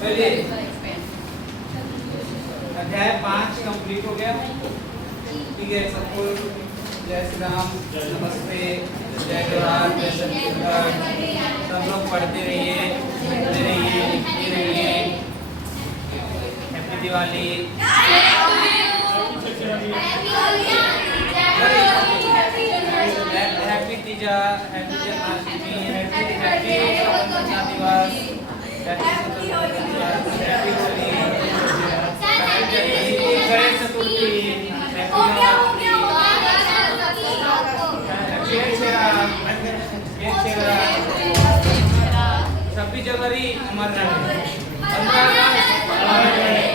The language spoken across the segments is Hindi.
चलिए अध्याय 5 कंप्लीट हो गया। ठीक है, सबको जय श्री राम, नमस्ते, जय जोहार, जय छत्तीसगढ़। सब लोग पढ़ते रहिए, लिखते रहिए, लिखते रहिए। हैप्पी दिवाली, हैप्पी तीजा, हैप्पी जन्माष्टमी, हैप्पी स्वतंत्रता दिवस, हैप्पी स्वतंत्रता दिवस, हैप्पी होली, गणेश चतुर्थी, हैप्पी 26 जनवरी अमर रहे, 15 अगस्त अमर रहे।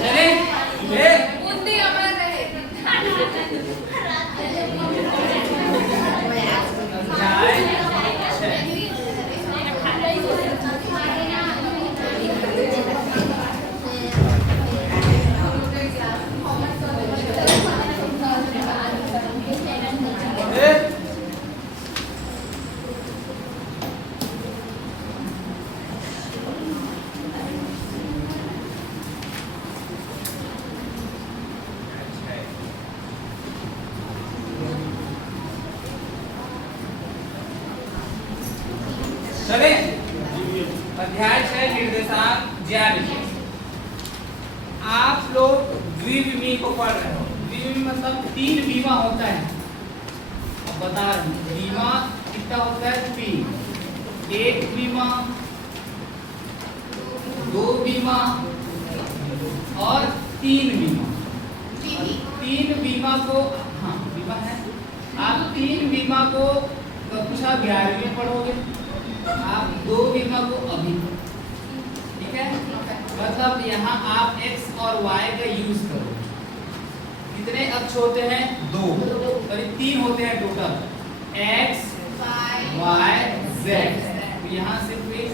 चले बुद्धि अमर रहे। चले अध्याय 6 निर्देशांक ज्यामिति। आप लोग द्विविमी को पढ़ रहे हो। द्विविमी मतलब 3 विमा होता है। अब बता रहे हैं विमा कितना होता है? 3। 1 विमा, 2 विमा और 3 विमा। 3 विमा को विमा है। आप 3 विमा को कक्षा 11वीं में पढ़ोगे। आप 2 विमा को अभी, ठीक है, मतलब यहाँ आप x और y का यूज करो। कितने अक्ष होते हैं? 2, और 3 होते हैं टोटल, x y z। यहाँ सिर्फ एक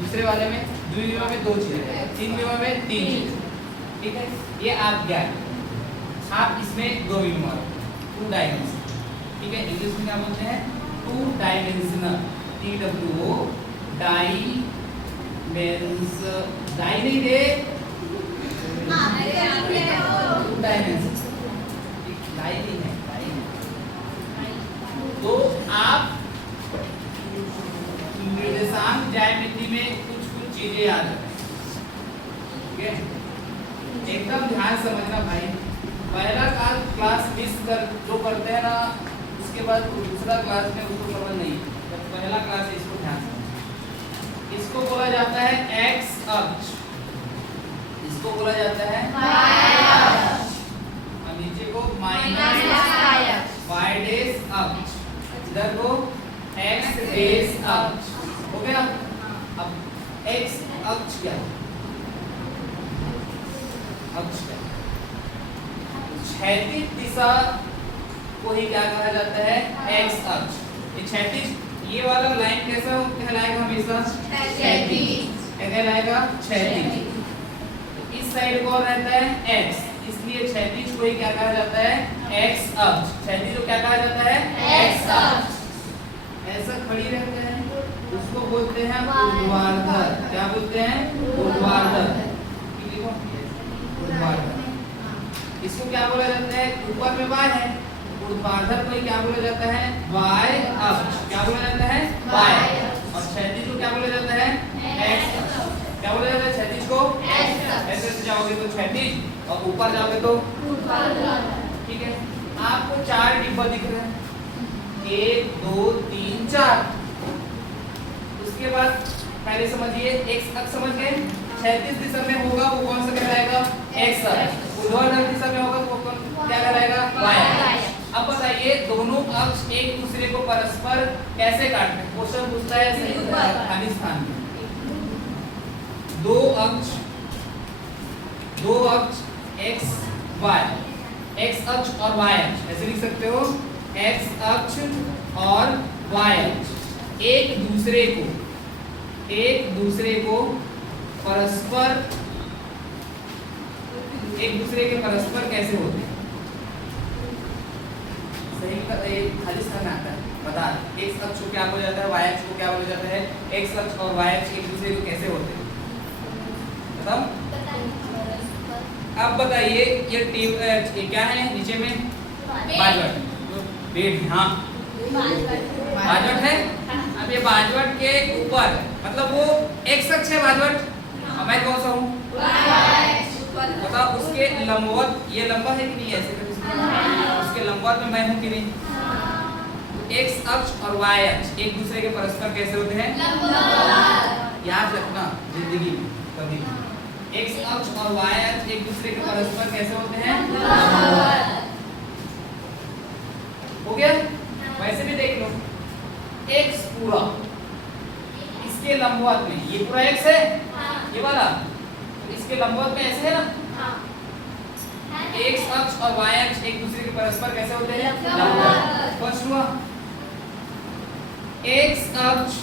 दूसरे वाले में द्विविमा में 2 चीजें, 3 विमा में 3 चीजें, ठीक है। ये आप ज्ञान, आप इसमें 2 विमा, 2 डायमेंशन, ठीक है। इंग्लिश में क्या बोलते हैं? 2 डायमेंशनल, TWO, डाई नहीं दे, 2 डायमेंशन, डाई नहीं है, डाई नहीं। तो आप निर्देशांक ज्यामिति में कुछ चीजें याद रखें, ठीक है। एकदम ध्यान समझना भाई। पहला क्लास मिस कर जो करते हैं ना, उसके बाद दूसरा क्लास में उसको समझ नहीं। पहला क्लास है, इसको ध्यान समझना। इसको बोला जाता है x अक्ष, इसको बोला जाता है y अक्ष, और नीचे को माइनस y डेश अक्ष, इधर को x डेश अक्ष। हो गया। अब x अक्ष क्या है? अक्ष क्या? क्षैतिज दिशा को ही क्या कहा जाता है? x अक्ष। ये क्षैतिज, ये वाला लाइन कैसा कहलाएगा? हमेशा क्षैतिज। क्या कहलाएगा? क्षैतिज। इस साइड को रहता है x, इसलिए क्षैतिज को ही क्या कहा जाता है? x अक्ष। क्षैतिज को क्या कहा जाता है? x अक्ष। ऐसा खड़ी रहते हैं, उसको बोलते हैं ऊर्ध्वाधर। क्या बोलते हैं? ऊर्ध्वाधर। देखो ऊर्ध्वाधर। इसको क्या बोला जाता है? ऊपर में y है, ऊर्ध्वाधर को क्या बोला जाता है? y अक्ष। क्या बोला जाता है? y। और क्षैतिज को क्या बोला जाता है? x अक्ष। क्या बोला जाता है क्षैतिज को? ऐसे से जाओगे तो क्षैतिज, और ऊपर जाओगे तो ऊर्ध्वाधर, ठीक है। आपको 4 डिब्बा दिख रहे हैं, 1 2 3 4। उसके बाद पहले समझिए x अक्ष समझ गए। क्षैतिज दिशा में होगा वो कौन सा कहलाएगा? x अक्ष। ऊर्ध्वाधर दिशा में होगा वो क्या कहलाएगा? y अक्ष। अब बताइए दोनों अक्ष एक दूसरे को परस्पर कैसे काटते हैं? क्वेश्चन पूछता है खाली स्थान में। 2 अक्ष x y, x अक्ष और y अक्ष, ऐसे लिख सकते हो। x अक्ष और y अक्ष एक दूसरे को परस्पर, एक दूसरे के परस्पर कैसे होते हैं? सही खाली स्थान आता है। बता एक्स अक्ष को क्या बोला जाता है, वाई अक्ष को क्या बोला जाता है। एक्स अक्ष और वाई अक्ष एक दूसरे को कैसे होते हैं बताओ। अब बताइए ये क्या है नीचे में बाजवट, बेड, हाँ बाजवट है। अब ये बाजवट के ऊपर मतलब वो एक्स अक्ष है बाजवट, और मैं कौन सा हूँ बताओ। उसके लंबवत, ये लंबा है कि नहीं ऐसे कभी उसके लंबवत में मैं हूँ कि नहीं। एक्स अक्ष और वाई अक्ष एक दूसरे के परस्पर कैसे होते हैं, याद रखना जिंदगी में कभी भी। एक्स अक्ष और वाई अक्ष एक दूसरे के परस्पर कैसे होते हैं, हो गया। वैसे भी देख लो एक्स पूरा इसके लंबवत में, ये पूरा एक्स है ये वाला, तो इसके लंबवत में ऐसे है ना। एक्स अक्ष और वाई अक्ष एक दूसरे के परस्पर कैसे होते हैं, लंबवत। स्पष्ट हुआ। एक्स अक्ष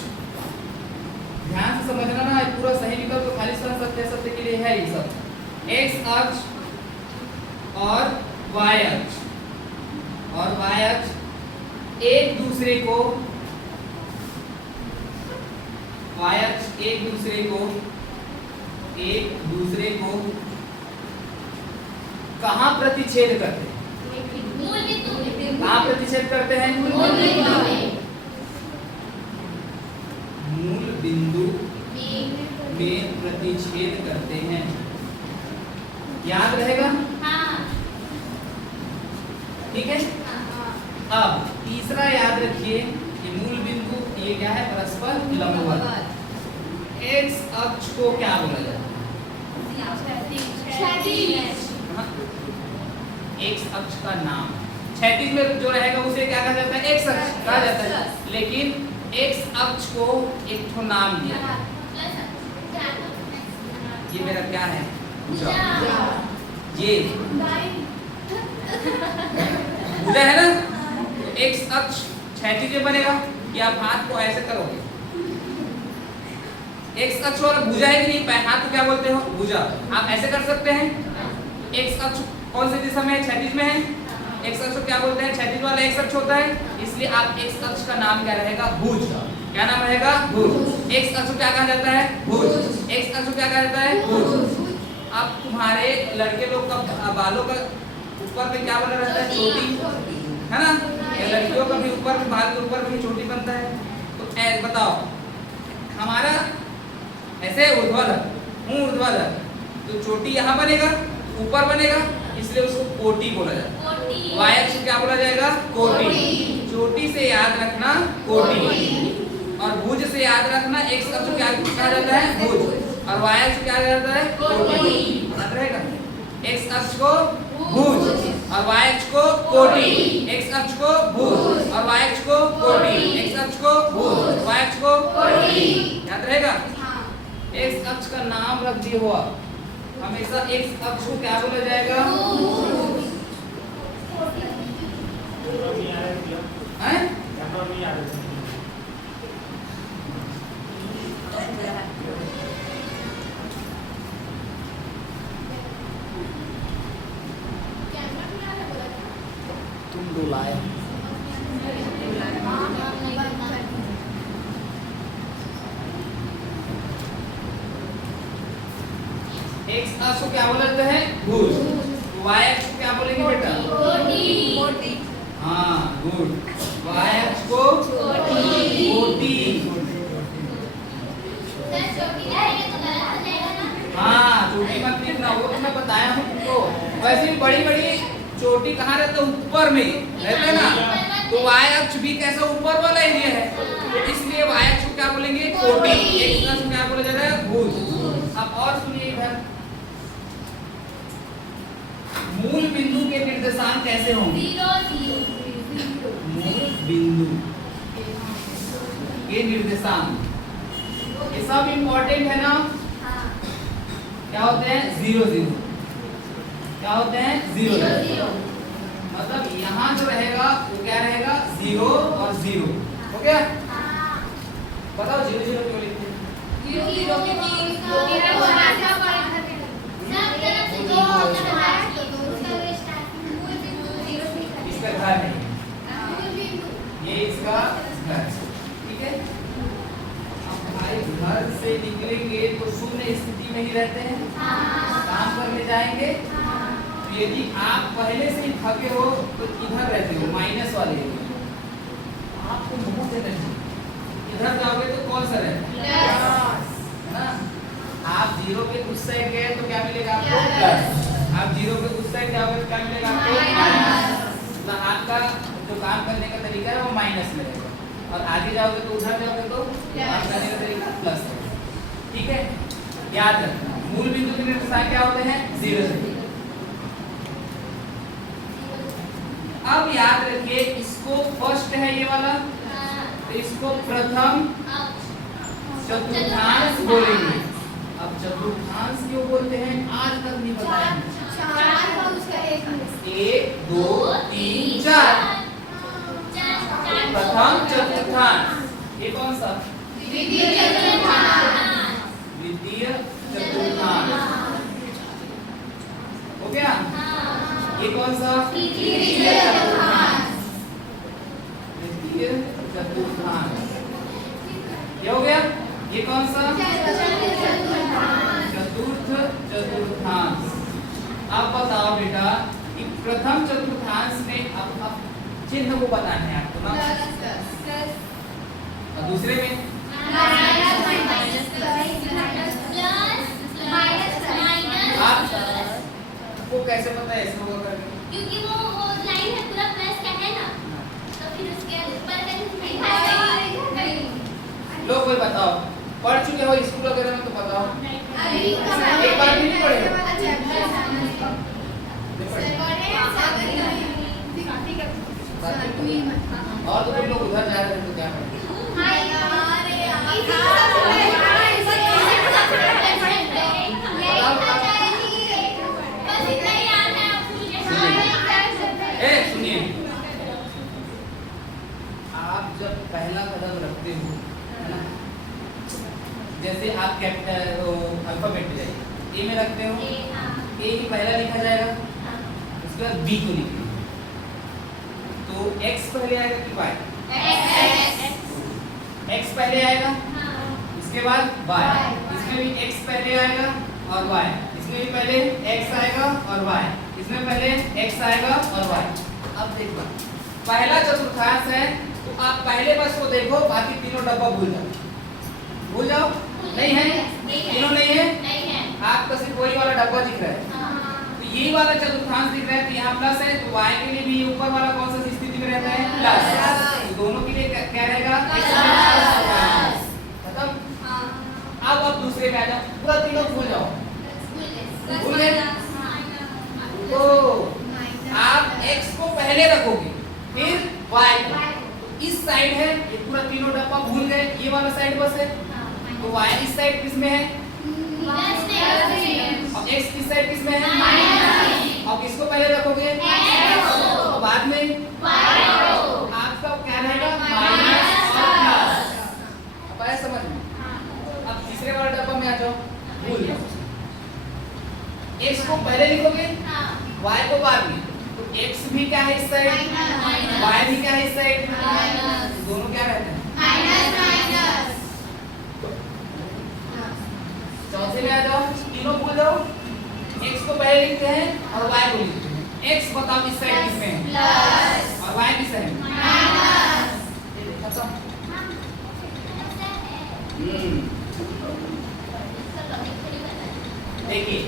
ध्यान से समझना ना, पूरा सही विकल्प तो खाली सत्य के लिए है ये सब। एक्स अक्ष और वाई अक्ष एक दूसरे को, वाई अक्ष एक दूसरे को कहाँ प्रतिच्छेद करते हैं, कहाँ प्रतिच्छेद करते हैं, मूल बिंदु में प्रतिच्छेद करते हैं। याद रहेगा, ठीक है। अब तीसरा याद रखिए कि मूल बिंदु ये क्या है, परस्पर लंबवत। एक्स अक्ष को क्या बोला जाता है, एक्स अक्ष का नाम क्षैतिज में जो रहेगा उसे क्या कहा जाता है, एक्स अक्ष कहा जाता है। लेकिन एक्स अक्ष को एक ठो नाम दिया, ये मेरा क्या है, ये भुजा है ना। तो एक्स अक्ष क्षैतिज में बनेगा कि आप हाथ को ऐसे करोगे, एक्स अक्ष वाला भुजा है कि नहीं, हाथ को क्या बोलते हो, भुजा। आप ऐसे कर सकते हैं। एक्स अक्ष कौन सी दिशा में है, क्षैतिज में है। एक्स अक्ष को क्या बोलते हैं, क्षैतिज वाला एक्स अक्ष होता है, इसलिए आप एक्स अक्ष का नाम क्या रहेगा, भुज। क्या नाम रहेगा, भुज। एक्स अक्ष को क्या कहा जाता है, भुज। एक्स अक्ष को क्या कहा जाता है, भुज। अब तुम्हारे लड़के लोग का बालों का ऊपर में क्या बना रहता है, चोटी है ना, या लड़कियों का भी ऊपर में, बाल के ऊपर में चोटी बनता है। तो बताओ हमारा ऐसे ऊर्ध्वाधर, मुंह ऊर्ध्वाधर, तो चोटी यहाँ बनेगा, ऊपर बनेगा, इसलिए उसको कोटि बोला जाता है। वाई अक्ष को क्या बोला जाएगा, कोटि। चोटी से याद रखना कोटि, और भुज से याद रखना एक्स अक्ष को क्या कहा जाता है, भुज, और वाई अक्ष को क्या कहा जाता है, कोटि। याद रहेगा, एक्स अक्ष को भुज और वाई अक्ष को कोटि, एक्स अक्ष को भुज और वाई अक्ष को कोटि, एक्स अक्ष को भुज, वाई अक्ष को कोटि। याद रहेगा। एक्स अक्ष का नाम रख दिया हुआ, हमेशा एक्स अक्ष को क्या बोला जाएगा, तुम दो लाए एक्स अक्ष को क्या बोला जाता है, भुज। वाई अक्ष को क्या बोलेंगे बेटा, कोटि। हाँ गुड। वाई अक्ष को कोटि। हाँ चोटी मत लिखना, वो तो मैं बताया हूँ तुमको। वैसे बड़ी बड़ी चोटी कहाँ रहता है, ऊपर में रहता है ना। तो वाई अक्ष भी कैसा ऊपर वाला एरिया है, तो इसलिए वाई अक्ष को क्या बोलेंगे, कोटि। एक्स अक्ष को क्या बोला जाता है, भुज। अब और सुनिए इधर, मूल बिंदु के निर्देशांक कैसे होंगे, मूल बिंदु के निर्देशांक ये सब इंपॉर्टेंट है ना। क्या होते हैं, 0 0। क्या होते हैं, 0 0। मतलब यहाँ जो रहेगा वो क्या रहेगा, 0 और 0। हो गया। बताओ 0 0 क्यों लिखते हैं, इसका घर नहीं, ये ये इसका घर, ठीक है। अब भाई घर से निकलेंगे तो शून्य स्थिति में ही रहते हैं, काम करने जाएंगे तो यदि आप पहले से ही थके हो तो इधर रहते हो माइनस वाले एरिया, आपको मुंह से नहीं, इधर जाओगे तो कौन सा रहेगा, है ना। आप जीरो के उस साइड गए तो क्या मिलेगा आपको प्लस, आप जीरो के उस साइड जाओगे तो क्या मिलेगा आपको माइनस। मतलब आपका जो काम करने का तरीका है वो माइनस में रहेगा, और आगे जाओगे तो उधर जाओगे तो काम करने का तरीका प्लस है, ठीक है। याद रखना मूल बिंदु के निर्देशांक क्या होते हैं, 0 से। अब याद रखिए इसको फर्स्ट है ये वाला, तो इसको प्रथम चतुर्थांश बोलेंगे। अब चतुर्थांश क्यों बोलते हैं आज तक नहीं बताया, 1 2 3 4 प्रथम चतुर्थांश, ये कौन सा, द्वितीय चतुर्थांश, हो गया। ये कौन सा, तृतीय चतुर्थांश, ये हो गया। ये कौन सा, चतुर्थ चतुर्थांश। अब बताओ बेटा कि प्रथम चतुर्थांश में अब चिन्ह को बताना है आपको ना, और दूसरे में आपको कैसे पता है ऐसे होगा करके, क्योंकि वो लाइन है पूरा प्लस का है ना, तो फिर उसके ऊपर का लोग कोई बताओ, पढ़ चुके हो स्कूल वगैरह में तो बताओ, एक बार भी नहीं पढ़े और तो लोग उधर जा रहे हैं तो क्या करें, सुनिए आप जब पहला कदम रखते हो है ना, जैसे आप अल्फाबेट जाइए ए में रखते हो, ए ही पहला लिखा जाएगा, उसके बाद बी को लिखेंगे, तो x पहले आएगा कि y, x पहले आएगा, इसके बाद y, इसमें भी x पहले आएगा और y, इसमें भी पहले x आएगा और y, इसमें पहले x आएगा और y। अब देखो पहला चतुर्थांश है तो आप पहले बस को देखो, बाकी तीनों डब्बा भूल जाओ, नहीं है, तीनों नहीं है, आपका सिर्फ वही वाला डब्बा दिख रहा है, तो यही वाला चतुर्थांश दिख रहा है, तो यहाँ प्लस है, तो y के लिए भी ऊपर वाला कौन सा स्थिति में रहता है, प्लस, तो दोनों के लिए क्या रहेगा, खत्म। अब दूसरे में आ जाओ, पूरा तीनों भूल जाओ, भूल गए, तो आप x को पहले रखोगे, फिर y को, इस साइड है, ये पूरा तीनों डब्बा भूल गए, ये वाला साइड बस है, तो y इस साइड किस में है, और x किस साइड किस में है, और किसको पहले रखोगे, और बाद में आपका क्या रहेगा, माइनस और प्लस। अब आया समझ में। अब तीसरे वाले डब्बा में आ जाओ, भूल जाओ, x को पहले लिखोगे, y को बाद में, तो x भी क्या है इस साइड, y भी क्या है इस साइड, दोनों क्या रहते हैं, चौथे में आ जाओ, तीनों भूल जाओ, x को पहले लिखते हैं और y को लिखते हैं, x बताओ इस साइड किस में है, और y किस है, खत्म। देखिए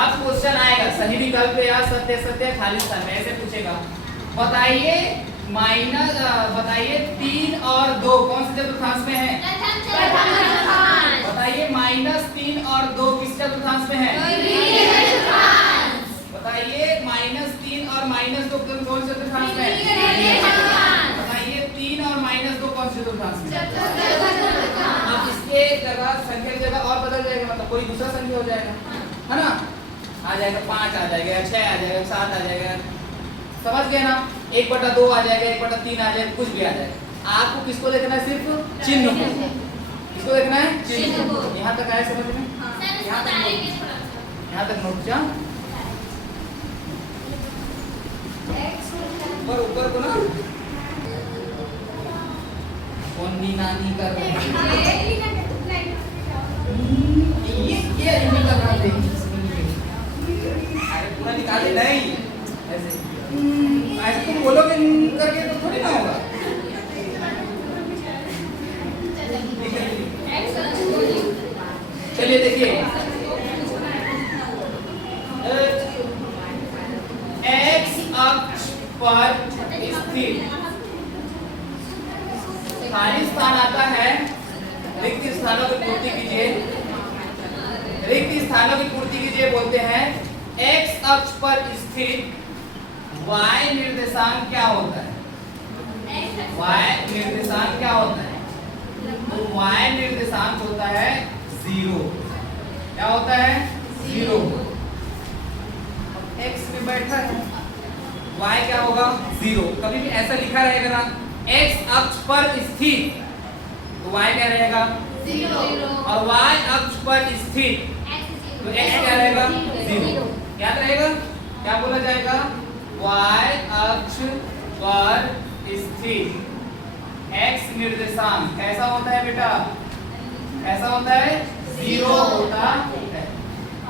अब क्वेश्चन आएगा सही विकल्प या सत्य सत्य खाली स्थान में, ऐसे पूछेगा, बताइए बताइए 3 और 2 कौन से चतुर्थांश में है, बताइए -3 और 2 किस चतुर्थांश में है, बताइए -3 और -2 कौन से चतुर्थांश में है, बताइए 3 और -2 कौन से चतुर्थांश में है। अब इसके जगह संख्या की जगह और बदल जाएगा, मतलब कोई दूसरा संख्या हो जाएगा, है ना, आ जाएगा 5 आ जाएगा, 6 आ जाएगा, 7 आ जाएगा, समझ गए ना, 1/2 आ जाएगा, 1/3 आ जाएगा, कुछ भी आ जाएगा। आपको किसको देखना है, सिर्फ चिन्ह को, किसको देखना है, चिन्ह को। यहाँ तक आया समझ में, यहाँ तक नोट जाओ, ऊपर को ना नी नानी कर रहे हैं। ये नहीं कर रहा थे। अरे पूरा निकाले नहीं ऐसे ऐसे तुम बोलोगे करके तो थोड़ी ना होगा। चलिए देखिए एक्स अक्ष पर स्थित खाली स्थान आता है, रिक्त स्थानों की पूर्ति कीजिए। रिक्त स्थानों की पूर्ति कीजिए बोलते हैं एक्स अक्ष पर स्थित y निर्देशांक क्या होता है? y निर्देशांक क्या होता है? तो y निर्देशांक होता है 0। क्या होता है? 0। x में बैठा है y क्या होगा? 0। कभी भी ऐसा लिखा रहेगा ना x अक्ष पर स्थित तो y क्या रहेगा? 0 और y अक्ष पर स्थित तो x क्या रहेगा? 0। क्या रहेगा? क्या बोला जाएगा? y अक्ष पर स्थित x निर्देशांक कैसा होता है बेटा? ऐसा होता है 0 होता है।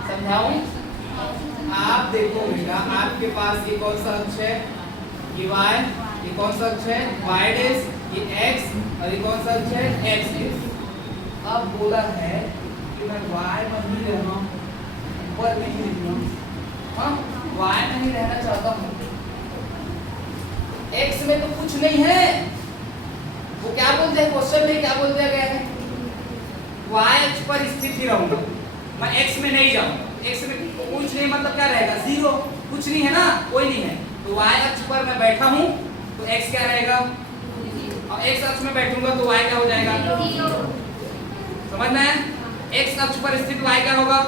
समझाऊं? आप देखो बेटा आपके पास ये कौन सा अक्ष है? ये y, ये कौन सा अक्ष है? y डैश, ये x और ये कौन सा अक्ष है? x dash. अब बोला है कि मैं y में ही रहना हूं, ऊपर में ही रहना हूं। हाँ, y में ही रहना चाहता हूं। x में तो कुछ नहीं है। वो क्या बोलते हैं क्वेश्चन में क्या बोल दिया गया है? y अक्ष पर स्थित ही रहूंगा, मैं x में नहीं जाऊंगा। x में कुछ नहीं मतलब क्या रहेगा? 0। कुछ नहीं है ना, कोई नहीं है। तो y अक्ष पर मैं बैठा हूं तो x क्या रहेगा? और x अक्ष में बैठूंगा तो y क्या हो जाएगा? समझना है? x अक्ष पर स्थित y क्या होगा?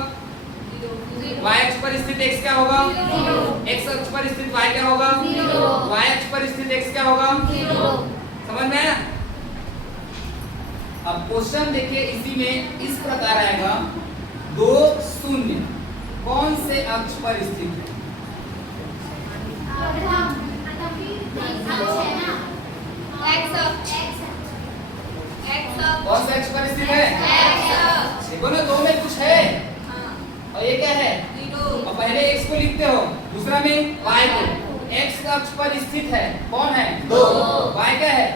y अक्ष पर स्थित x क्या होगा? x अक्ष पर स्थित y क्या होगा? y अक्ष पर स्थित x क्या होगा? समझ में आया? अब क्वेश्चन देखिए इसी में इस प्रकार आएगा 2 0 कौन से अक्ष पर स्थित है? कौन से अक्ष पर स्थित है? देखो ना 2 में कुछ है और ये क्या है? और पहले x को लिखते हो, दूसरा में y को। x अक्ष पर स्थित है कौन है? 2। y क्या है?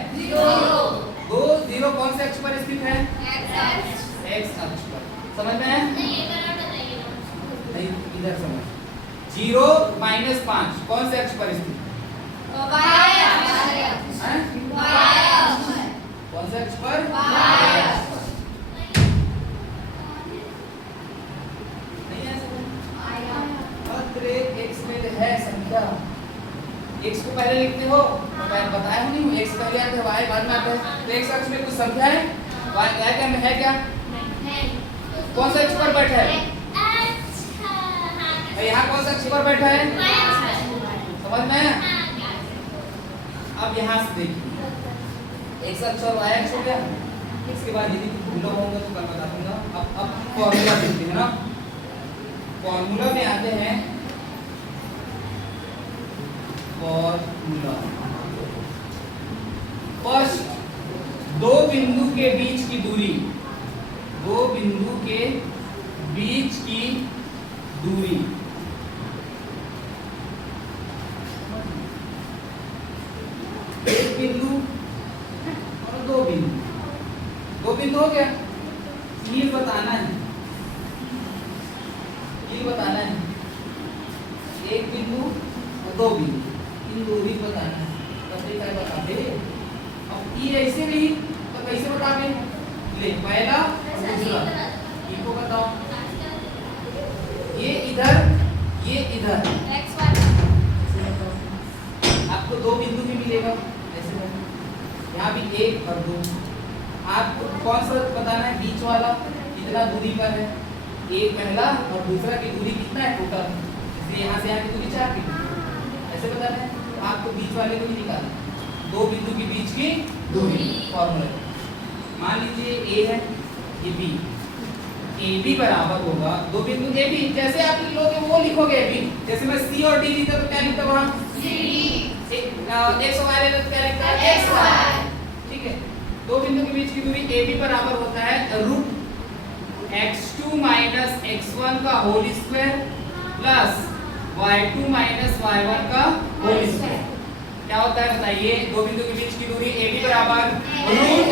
2 0 कौन से अक्ष पर स्थित है? x अक्ष पर। समझ में है? नहीं इधर समझ। 0 - 5 कौन से अक्ष पर स्थित है? कौन से अक्ष पर? नहीं है समझ? अरे x में है संख्या, x को पहले लिखते हो तो मैं बताया हूं नहीं, x पहले आते हैं y बाद में आते हैं। तो x अक्ष में कुछ संख्या है, y क्या में है क्या? कौन सा अक्ष पर बैठा है? यहाँ कौन सा अक्ष पर बैठा है? समझ में आया? अब यहाँ से देखिए x अक्ष और y अक्ष हो गया। इसके बाद यदि भूलो होंगे तो कल बता दूंगा। अब फॉर्मूला देखते हैं ना। फॉर्मूला में आते हैं फॉर्मूला। फर्स्ट 2 बिंदु के बीच की दूरी, 2 बिंदु के बीच की दूरी एक बिंदु और 2 बिंदु, 2 बिंदु हो गया। ये बताना है, ये बताना है एक बिंदु और 2 बिंदु, इन दूरी बताना है। तो क्या बताते? अब ये ऐसे नहीं तो कैसे बतावे? ले पहला और दूसरा इनको बताओ। ये इधर, ये इधर, आपको 2 बिंदु भी मिलेगा ऐसे में। यहाँ भी 1 और 2। आपको कौन सा बताना है? बीच वाला कितना दूरी पर है? एक पहला और दूसरा की दूरी कितना है टोटल? इसलिए यहाँ से यहाँ की दूरी 4 किलोमीटर ऐसे बताना है। तो आपको बीच वाले को ही निकालना, 2 बिंदु के बीच की दूरी। फॉर्मूला मान लीजिए A है, ये B, AB बराबर होगा 2 बिंदु AB। जैसे आप लोगे वो लिखोगे AB। जैसे मैं C और D लिखता तो क्या लिखता वहाँ? CD। x और y लेते तो क्या लिखता है? x। ठीक है, 2 बिंदु के बीच की दूरी AB बराबर होता है रूट x2 माइनस x1 का whole square plus y2 minus y1 का होल स्क्वायर। क्या होता है बताइए? दो बिंदु के बीच की दूरी AB बराबर रूट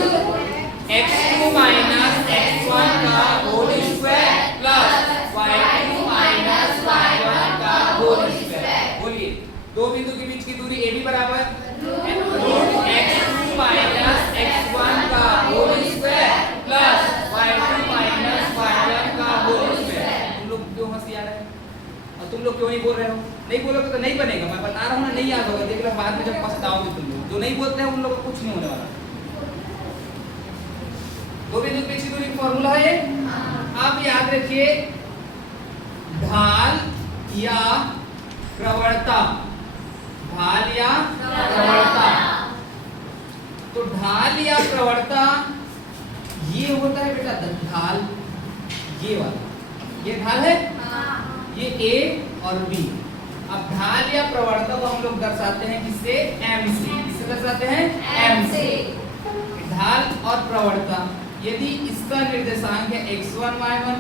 x2 माइनस x1 का whole square plus y2 minus y1 का होल स्क्वायर। बोलिए, दो बिंदु के बीच की दूरी AB बराबर रूट x2 माइनस x1 का whole square plus y2 minus y1 का होल स्क्वायर। तुम लोग क्यों हंसी आ रहे हैं और तुम लोग क्यों नहीं बोल रहे हो? नहीं बोलोगे तो नहीं बनेगा। मैं बता रहा हूँ ना, नहीं याद होगा, देख लो बाद में जब पछताओगे तुम लोग। जो नहीं बोलते हैं उन लोगों को कुछ नहीं होने वाला। दो बिंदु के बीच की दूरी फॉर्मूला है। आप याद रखिए, ढाल या प्रवणता, ढाल या प्रवणता। तो ढाल या प्रवणता ये होता है बेटा ढाल, ये वाला, ये ढाल है, ये A और B। अब ढाल या प्रवणता को हम लोग दर्शाते हैं किससे? M से। किससे दर्शाते हैं? M से। ढाल और प्रवणता, यदि इसका निर्देशांक है x1 y1,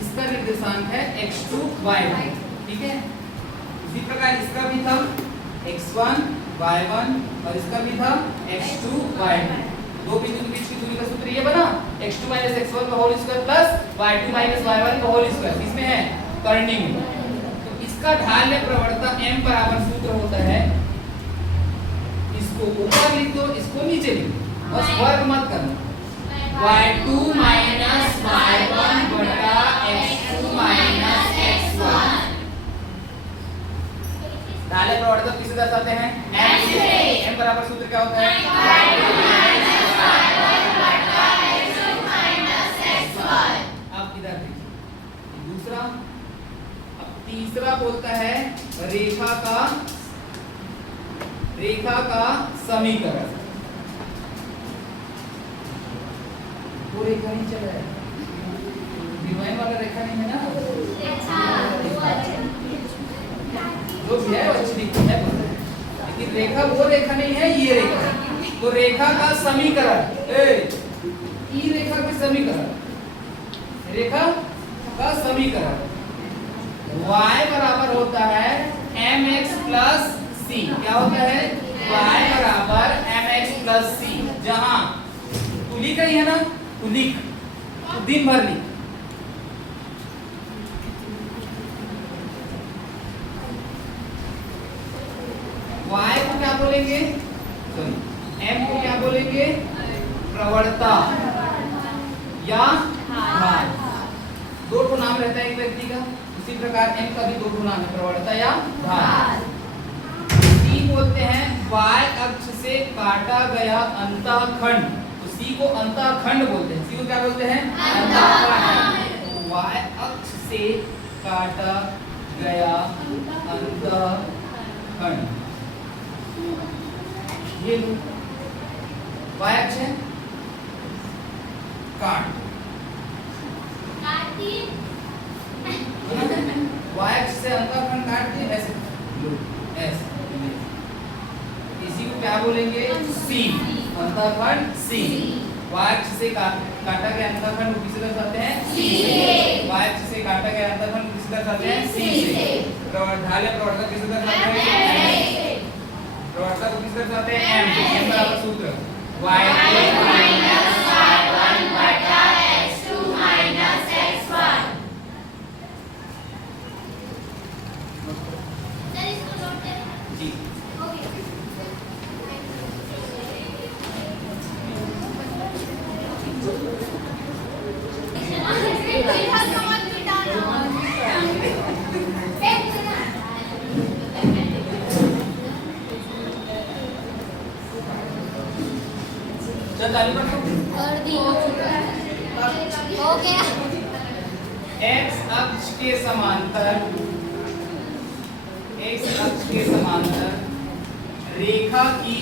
इसका निर्देशांक है x2 y1, ठीक है। इसी प्रकार इसका भी था x1 y1 और इसका भी था x2 y2। दो बिंदु के बीच की दूरी का सूत्र ये बना, x2 माइनस x1 का whole square plus y2 minus y1 का होल स्क्वायर। किसमें है? करनी में। तो इसका ढाल या प्रवणता m बराबर सूत्र होता है, इसको ऊपर लिख दो, इसको नीचे लिख दो, बस वर्ग मत करना। y2 माइनस y1 बटा x2 माइनस x1। ढाल या प्रवणता किसे दर्शाते हैं? m से। m बराबर सूत्र क्या होता है? y2 माइनस y1 बटा x2 माइनस x1। अब इधर देखिए दूसरा। अब तीसरा बोलता है रेखा का समीकरण। वो रेखा नहीं चल रहा है, डिवाइन वाला रेखा नहीं है ना, जो भी है वो अच्छी दिखती है, लेकिन रेखा वो रेखा नहीं है, ये रेखा है। तो रेखा का समीकरण, ई रेखा के समीकरण, रेखा का समीकरण y बराबर होता है mx प्लस c। क्या होता है? y बराबर mx प्लस c। जहां तू लिख रही है ना, तू लिख, तू दिन भर लिख। y को क्या बोलेंगे? m को क्या बोलेंगे? प्रवणता या ढाल। दो ठो नाम रहता है एक व्यक्ति का, उसी प्रकार m का भी दो ठो नाम है, प्रवणता या ढाल। c बोलते हैं y अक्ष से काटा गया अंतःखंड। तो c को अंतःखंड बोलते हैं। c को क्या बोलते हैं? अंतःखंड। y अक्ष से काटा गया अंतःखंड, ये लो y अक्ष है, काट y अक्ष से अंतःखंड काट दिए, ऐसे लो, ऐसे। इसी को क्या बोलेंगे? C, अंतःखंड C। y अक्ष से काटा गया अंतःखंड को किसे दर्शाते हैं? C से। y अक्ष से काटा गया अंतःखंड को किसे दर्शाते हैं? C से। ढाल या प्रवणता किसे दर्शाते हैं? प्रवणता को किसे दर्शाते हैं? m। m बराबर सूत्र y2 माइनस y1 बटा x2 माइनस x1। जी चल चालू कर दो। हो गया। x अक्ष के समांतर, x अक्ष के समांतर रेखा की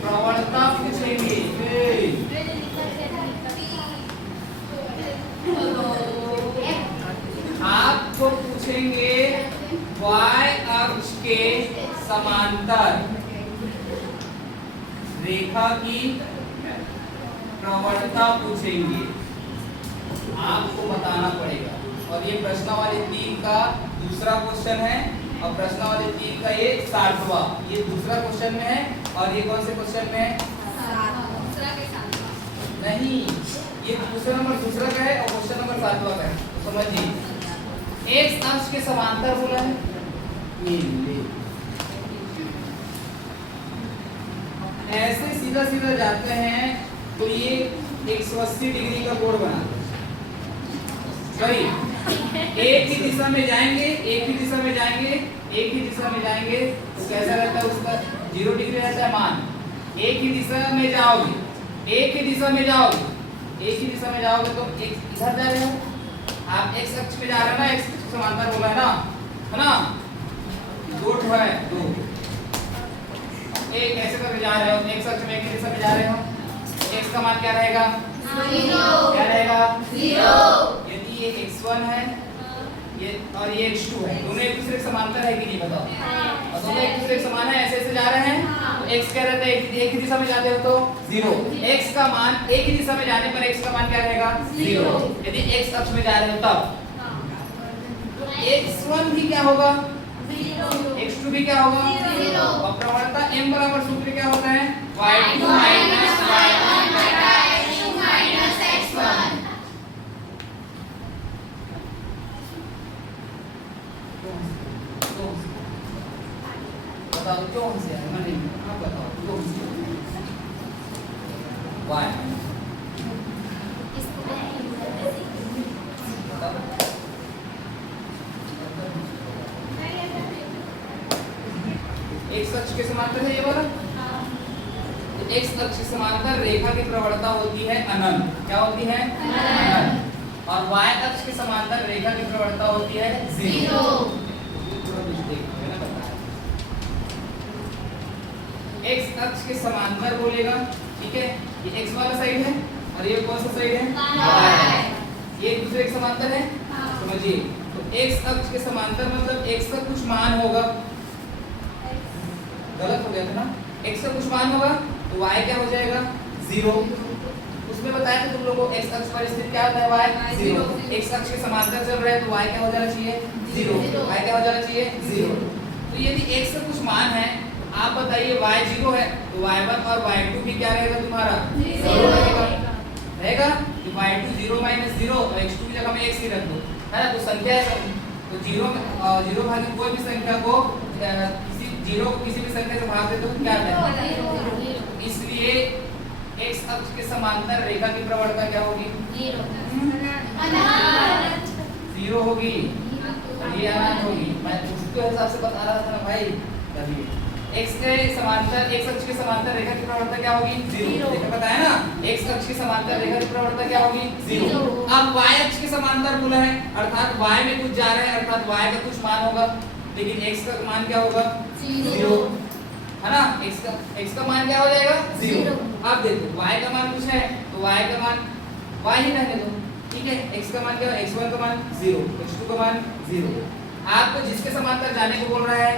प्रवणता पूछेंगे। आपको पूछेंगे y अक्ष के समांतर रेखा की प्रवणता पूछेंगे, आपको बताना पड़ेगा। और ये प्रश्नावली 3 का दूसरा क्वेश्चन है और प्रश्नावली 3 का ये 60वां, ये दूसरा क्वेश्चन में है। और ये कौन से क्वेश्चन में है? दूसरा के साथ नहीं, ये क्वेश्चन नंबर दूसरा का है और क्वेश्चन नंबर 7वां का है। तो समझिए, एक्स अक्ष के समांतर बोला है, ऐसे सीधा सीधा जाते हैं तो ये 180 डिग्री का कोण बनाता है। सही, एक ही दिशा में जाएंगे, एक ही दिशा में जाएंगे, एक ही दिशा में जाएंगे तो कैसा रहता है उसका 0 डिग्री रहता है मान। एक ही दिशा में जाओगे, एक ही दिशा में जाओगे, एक ही दिशा में जाओगे तो एक इधर जा रहे हो आप, एक्स अक्ष में जा रहे हो ना, एक्स अक्ष समांतर बोला है ना, दो ठो है, दो एक ऐसे करके जा रहे हो, एक्स अक्ष में एक ही दिशा में जा रहे हो, एक्स का मान क्या रहेगा? 0 क्या रहेगा? 0। यदि ये x1 है ये और ये x2 है, दोनों एक दूसरे के समांतर है कि नहीं बताओ? और दोनों एक दूसरे के समान है, ऐसे ऐसे जा रहे हैं तो x क्या रहता है? एक ही दिशा में जाते हो तो 0। x का मान एक ही दिशा में जाने पर x का मान क्या रहेगा? 0। यदि x अक्ष में जा रहे हो तब x1 भी क्या होगा? 0। x2 भी क्या होगा? 0। और प्रवणता m बराबर सूत्र क्या होता है? y2 y2 minus y1 बटा x2 minus x1। बताओ क्यों हंसे यार? मैं नहीं, आप बताओ क्यों हंसे? Why? एक्स अक्ष के समांतर है ये वाला। तो एक्स अक्ष के समांतर रेखा की प्रवणता होती है अनंत। क्या होती है? अनंत। और वाई अक्ष के समांतर रेखा की प्रवणता होती है 0। एक्स अक्ष के समांतर बोलेगा, ठीक है, ये एक्स वाला साइड है और ये कौन सा साइड है? y। ये एक दूसरे के समांतर है, समझिए। तो एक्स अक्ष के समांतर मतलब एक्स का कुछ मान होगा, गलत हो गया था ना, x का कुछ मान होगा तो y क्या हो जाएगा? 0। उसमें बताया था तुम लोगों को x अक्ष पर स्थित क्या होता है? y 0। x अक्ष के समांतर चल रहा है तो y क्या हो जाना चाहिए? 0। y क्या हो जाना चाहिए? 0। तो यदि x का कुछ मान है, आप बताइए y 0 है तो y1 और y2 भी क्या रहेगा तुम्हारा? 0 रहेगा। तो y2 0 माइनस 0 और x2 की जगह में x ही रख दो, है ना। तो संख्या है तो 0 भागी कोई भी संख्या को किसी भी संख्या से भाग दे तो क्या आता है? इसलिए x अक्ष के समांतर रेखा की प्रवणता क्या होगी? 0 होगी। ये अनंत होगी। मैं उसके हिसाब से बता रहा था ना भाई, तभी x के समांतर x अक्ष के समांतर रेखा की प्रवणता क्या होगी? 0। देखा बताया ना, x अक्ष के समांतर रेखा की प्रवणता क्या होगी? 0। अब y अक्ष के समांतर बोला है अर्थात y में कुछ जा रहा है, अर्थात y का कुछ मान होगा, लेकिन x का मान क्या होगा? 0, है ना। x का मान क्या हो जाएगा? 0। अब देखो y का मान कुछ है तो y का मान y ही रहने दो, ठीक है। x का मान क्या है? x1 का मान 0, x2 का मान 0। आपको जिसके समांतर जाने को बोल रहा है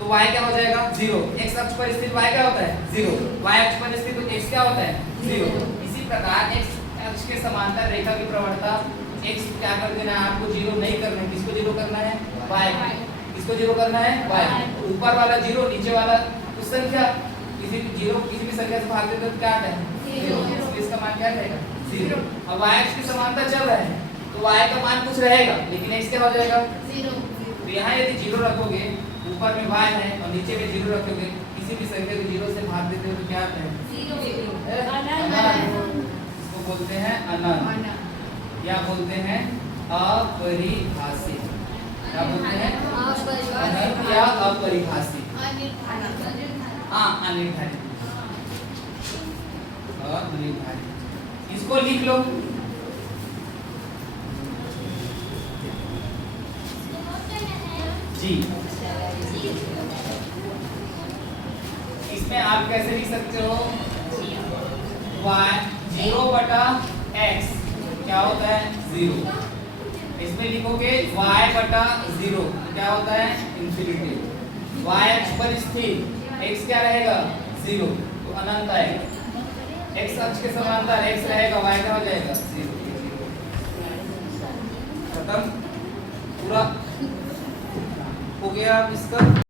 तो y क्या हो जाएगा? 0। x अक्ष पर स्थित y क्या होता है? 0। y अक्ष पर स्थित तो x क्या होता है? 0। इसी प्रकार x अक्ष के समांतर रेखा की प्रवणता x क्या कर देना है आपको? 0 नहीं करना है। किसको 0 करना है? y। किसको 0 करना है? y। ऊपर वाला 0, नीचे वाला उस संख्या किसी भी संख्या से भाग देते तो क्या आता है? 0। इसलिए इसका मान क्या रहेगा? 0। अब y अक्ष के समांतर चल रहा है तो y का मान कुछ रहेगा, लेकिन x क्या हो जाएगा? 0। तो यहाँ यदि 0 रखोगे, ऊपर में y है और नीचे में 0 रखोगे, किसी भी संख्या को 0 से भाग देते हो तो क्या आता है? 0। इसको बोलते हैं अनंत या बोलते हैं अपरिभाषित। क्या बोलते हैं? अनंत या अपरिभाषित। हाँ, अनिर्धारित। अनिर्धारित। इसको लिख लो। जी, इसमें आप कैसे लिख सकते हो? y 0 बटा x क्या होता है? 0। इसमें लिखोगे y बटा 0 क्या होता है? इंफिनिटी। y अक्ष पर स्थित x क्या रहेगा? 0, तो अनंत आएगा। x अक्ष के समांतर x रहेगा, y क्या हो जाएगा 0। खत्म, पूरा हो गया अब इसका।